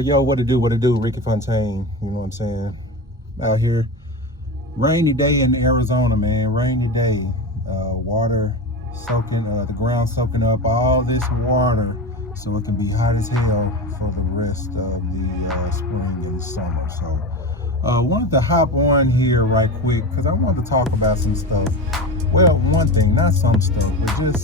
Yo, what it do, Ricky Fontaine, you know what I'm saying? Out here, rainy day in Arizona, man, rainy day. Water soaking, the ground soaking up all this water so it can be hot as hell for the rest of the spring and summer. So, wanted to hop on here right quick because I wanted to talk about some stuff. Well, one thing, not some stuff, but let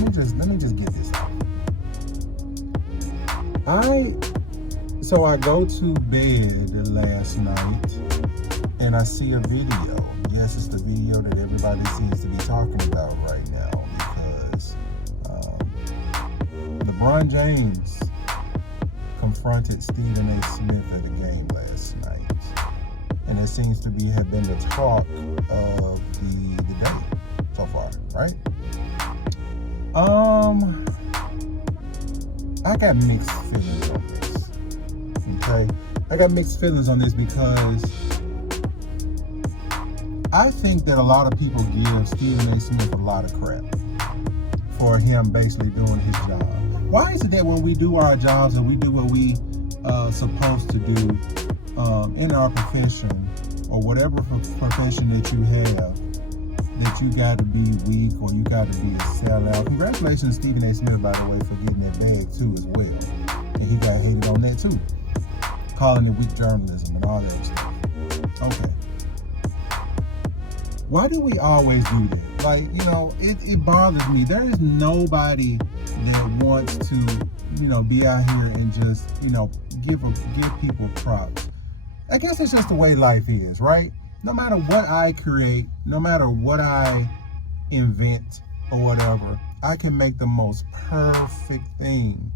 me just get this out. So I go to bed last night and I see a video. Yes, it's the video that everybody seems to be talking about right now because LeBron James confronted Stephen A. Smith at a game last night. And it seems to have been the talk of the day so far, right? I got mixed feelings on this. Okay? I got mixed feelings on this because I think that a lot of people give Stephen A. Smith a lot of crap for him basically doing his job. Why is it that when we do our jobs and we do what we supposed to do in our profession or whatever profession that you have, that you got to be weak or you got to be a sellout? Congratulations, Stephen A. Smith, by the way, for getting that bag too as well. And he got hated on that too, calling it weak journalism and all that stuff. Okay. Why do we always do that? Like, it bothers me. There is nobody that wants to, be out here and just, give people props. I guess it's just the way life is, right? No matter what I create, no matter what I invent or whatever, I can make the most perfect thing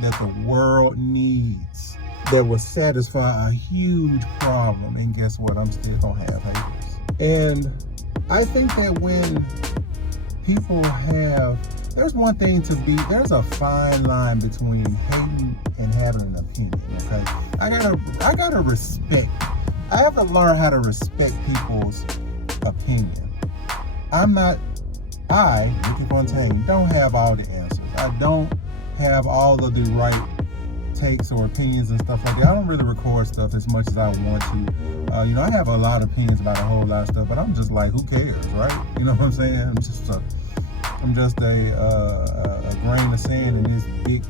that the world needs that will satisfy a huge problem. And guess what? I'm still gonna have haters. And I think that when people there's one thing there's a fine line between hating and having an opinion, okay? I gotta respect. I have to learn how to respect people's opinion. Ricky Fontaine, don't have all the answers. I don't have all of the right takes or opinions and stuff like that. I don't really record stuff as much as I want to. I have a lot of opinions about a whole lot of stuff, but I'm just like, who cares, right? You know what I'm saying? I'm just a grain of sand in this big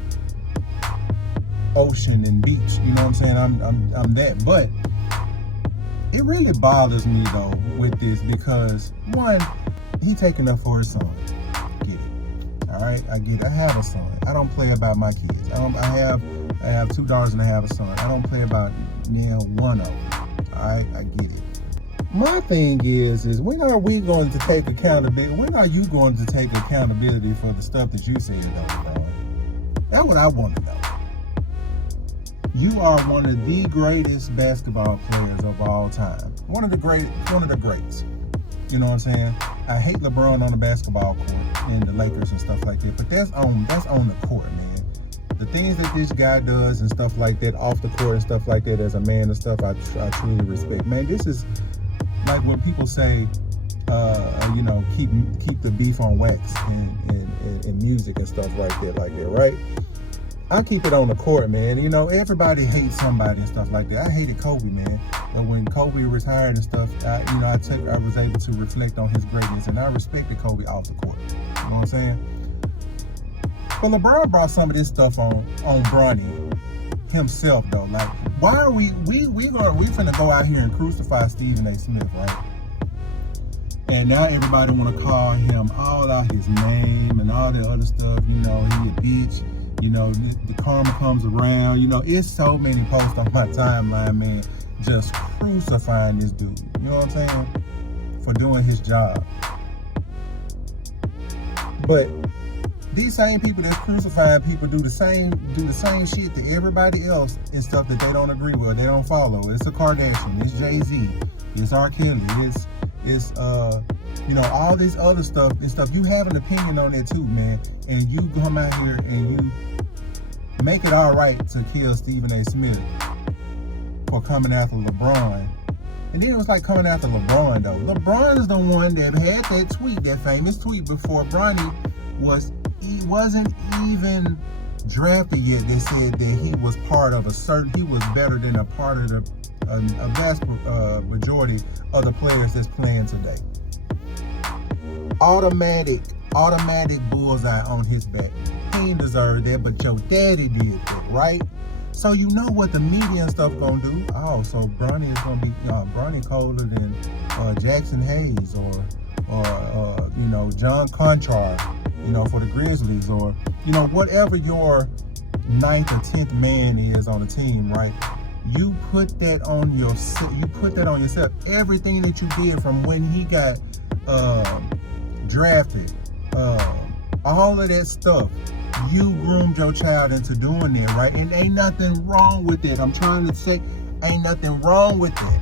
ocean and beach. You know what I'm saying? I'm that, but it really bothers me though with this because one, he taking up for his son. Get it? All right, I get it. I have a son. I don't play about my kids. I have 2 daughters and I have a son. I don't play about one of them. All right, I get it. My thing is when are we going to take accountability? When are you going to take accountability for the stuff that you said though? That's what I want to know. You are one of the greatest basketball players of all time. One of the greats. You know what I'm saying? I hate LeBron on the basketball court and the Lakers and stuff like that, but that's on the court, man. The things that this guy does and stuff like that off the court and stuff like that as a man and stuff, I truly respect. Man, this is like when people say, keep the beef on wax and music and stuff like that, right? I keep it on the court, man. Everybody hates somebody and stuff like that. I hated Kobe, man. But when Kobe retired and stuff, I was able to reflect on his greatness, and I respected Kobe off the court. You know what I'm saying? But LeBron brought some of this stuff on Bronny himself, though. Like, why are we finna go out here and crucify Stephen A. Smith, right? And now everybody want to call him all out his name and all that other stuff. He a bitch. The karma comes around. It's so many posts on my timeline, man, just crucifying this dude. You know what I'm saying? For doing his job. But these same people that's crucifying people do the same shit to everybody else and stuff that they don't agree with, they don't follow. It's a Kardashian, it's Jay-Z, it's R. Kelly, it's all this other stuff and stuff. You have an opinion on that too, man. And you come out here and you make it all right to kill Stephen A. Smith for coming after LeBron. And then it was like coming after LeBron though. LeBron is the one that had that famous tweet before Bronny wasn't even drafted yet, they said that he was he was better than a part of a vast majority of the players that's playing today. Automatic bullseye on his back. He ain't deserved that, but your daddy did that, right? So you know what the media and stuff gonna do. Oh, so Bronny is gonna be Bronny colder than Jackson Hayes or John Conchar, for the Grizzlies, or whatever your 9th or 10th man is on the team, right? You put that on yourself. Everything that you did from when he got drafted, all of that stuff, you groomed your child into doing that, right? And ain't nothing wrong with it. I'm trying to say, ain't nothing wrong with it.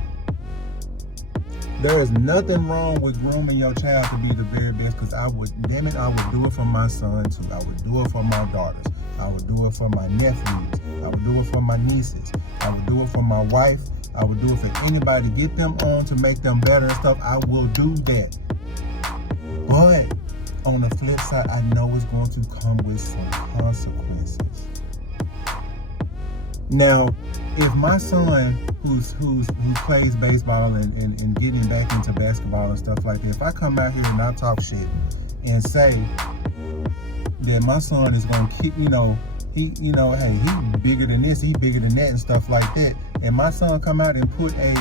There is nothing wrong with grooming your child to be the very best, because I would do it for my son too. I would do it for my daughters. I would do it for my nephews. I would do it for my nieces. I would do it for my wife. I would do it for anybody. Get them on to make them better and stuff. I will do that. But on the flip side, I know it's going to come with some consequences. Now, if my son who plays baseball and getting back into basketball and stuff like that, if I come out here and I talk shit and say that my son is gonna keep, hey, he bigger than this, he bigger than that and stuff like that, and my son come out and put a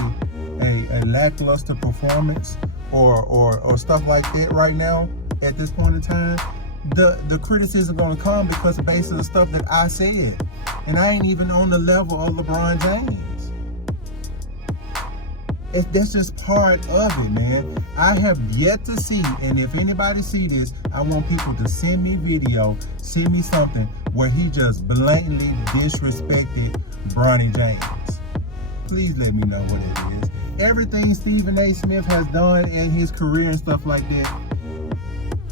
lackluster performance or stuff like that right now at this point in time, the criticism gonna come because of based on the stuff that I said. And I ain't even on the level of LeBron James. That's just part of it, man. I have yet to see, and if anybody see this, I want people to send me video, send me something where he just blatantly disrespected Bronny James. Please let me know what it is. Everything Stephen A. Smith has done in his career and stuff like that,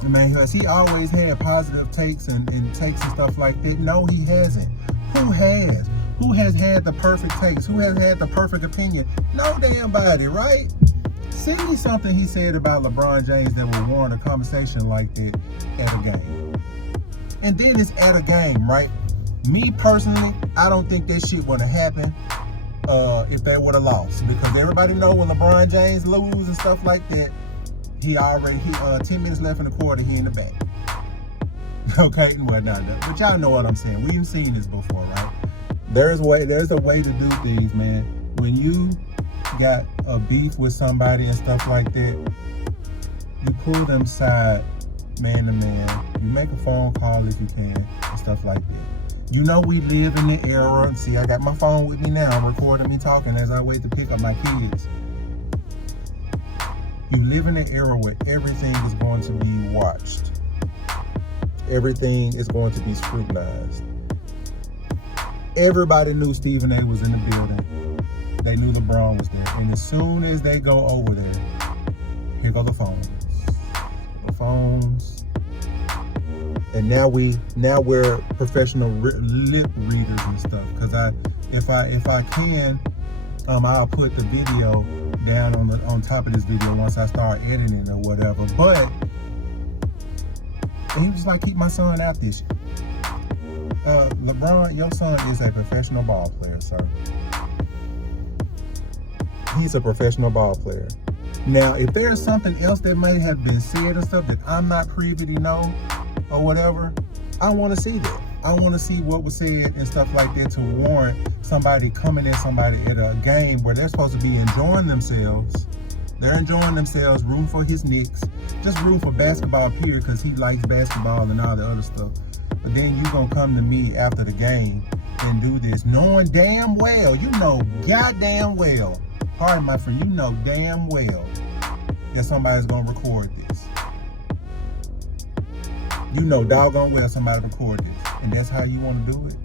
man, has he always had positive takes and takes and stuff like that? No, he hasn't. Who has? Who has had the perfect takes? Who has had the perfect opinion? No damn body, right? Send me something he said about LeBron James that would warrant a conversation like that at a game. And then it's at a game, right? Me personally, I don't think that shit would have happened if they would have lost. Because everybody know when LeBron James lose and stuff like that, he 10 minutes left in the quarter, he in the back. Okay, well, no, but y'all know what I'm saying. We've seen this before, right? There's a way to do things, man. When you got a beef with somebody and stuff like that, you pull them side, man to man. You make a phone call if you can and stuff like that. We live in the era. See, I got my phone with me now, recording me talking as I wait to pick up my kids. You live in an era where everything is going to be watched. Everything is going to be scrutinized. Everybody knew Stephen A. was in the building. They knew LeBron was there. And as soon as they go over there, here go the phones. The phones. And now we're professional lip readers and stuff. Because if I can, I'll put the video down on top of this video once I start editing or whatever. But he was like, keep my son out this shit. LeBron, your son is a professional ball player, sir. He's a professional ball player. Now, if there's something else that may have been said and stuff that I'm not privy to know or whatever, I want to see that. I want to see what was said and stuff like that to warrant somebody coming at somebody at a game where they're supposed to be enjoying themselves. They're enjoying themselves, rooting for his Knicks, just rooting for basketball, period, because he likes basketball and all the other stuff. But then you going to come to me after the game and do this, knowing damn well, goddamn well, pardon my friend, damn well that somebody's going to record this. Doggone well somebody record this. And that's how you want to do it.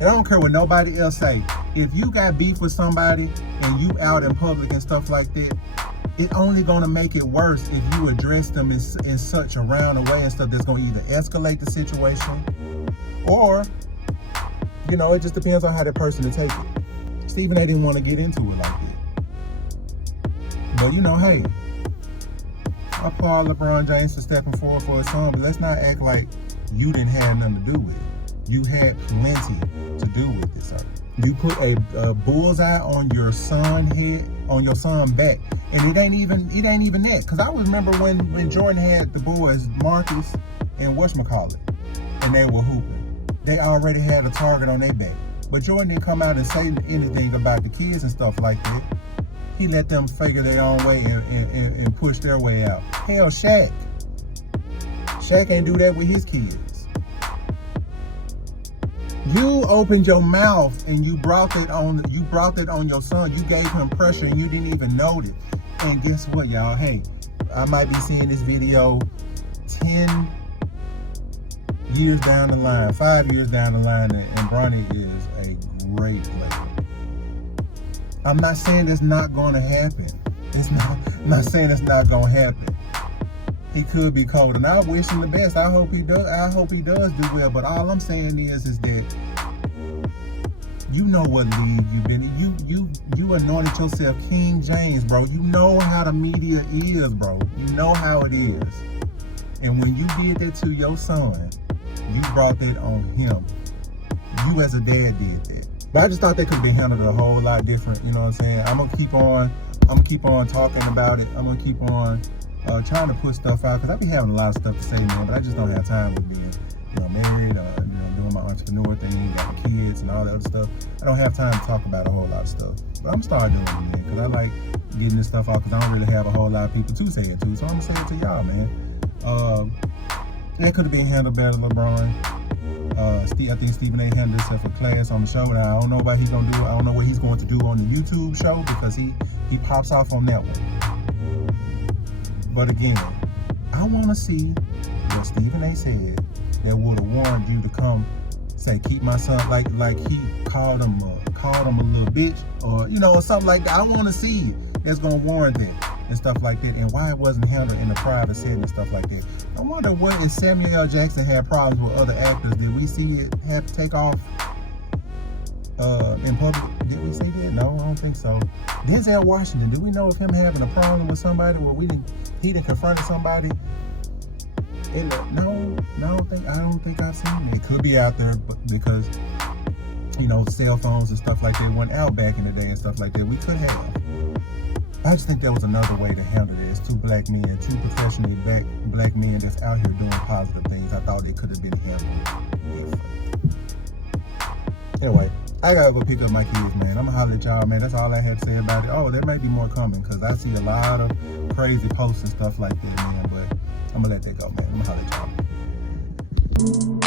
And I don't care what nobody else say. If you got beef with somebody and you out in public and stuff like that, it's only going to make it worse if you address them in such a round way and stuff that's going to either escalate the situation or, it just depends on how that person to take it. Stephen A. didn't want to get into it like that. But, hey, I applaud LeBron James for stepping forward for his son, but let's not act like you didn't have nothing to do with it. You had plenty to do with it, sir. You put a bullseye on your son's head, on your son's back, and it ain't even that. Cause I remember when Jordan had the boys Marcus and whatchamacallit, and they were hooping. They already had a target on their back. But Jordan didn't come out and say anything about the kids and stuff like that. He let them figure their own way and push their way out. Hell, Shaq ain't do that with his kids. You opened your mouth and you brought that on your son. You gave him pressure and you didn't even know it. And guess what, y'all? Hey, I might be seeing this video 10 years down the line, 5 years down the line, and Bronny is a great player. I'm not saying it's not going to happen. I'm not saying it's not going to happen. He could be cold, and I wish him the best. I hope he does. I hope he does do well. But all I'm saying is that you know what league you've been in. You anointed yourself King James, bro. You know how the media is, bro. You know how it is. And when you did that to your son, you brought that on him. You as a dad did that. But I just thought that could be handled a whole lot different. You know what I'm saying? I'm gonna keep on talking about it. I'm gonna keep on trying to put stuff out, because I be having a lot of stuff to say, man, but I just don't have time with being, married, doing my entrepreneur thing, got kids and all that other stuff. I don't have time to talk about a whole lot of stuff. But I'm starting doing it, man, because I like getting this stuff out, because I don't really have a whole lot of people to say it to. So I'm gonna say it to y'all, man. That could have been handled better, LeBron. I think Stephen A. handled himself a class on the show. Now I don't know what he's gonna do. I don't know what he's going to do on the YouTube show, because he pops off on that one. But again, I want to see what Stephen A. said that would have warned you to come say, keep my son, like he called him a little bitch, or something like that. I want to see it that's gonna warrant that and stuff like that, and why it wasn't handled in a private setting and stuff like that. I wonder what if Samuel L. Jackson had problems with other actors. Did we see it have to take off in public? Did we see that? No, I don't think so. Denzel Washington, do we know of him having a problem with somebody where he didn't confront somebody? No, I don't think I've seen it. It could be out there, but because cell phones and stuff like that went out back in the day and stuff like that, we could have. I just think there was another way to handle this. Two black men, two professionally black men that's out here doing positive things. I thought it could have been handled different. Anyway, I gotta go pick up my kids, man. I'm gonna holler at y'all, man. That's all I have to say about it. Oh, there may be more coming, because I see a lot of crazy posts and stuff like that, man. But I'm gonna let that go, man. I'm gonna holler at y'all.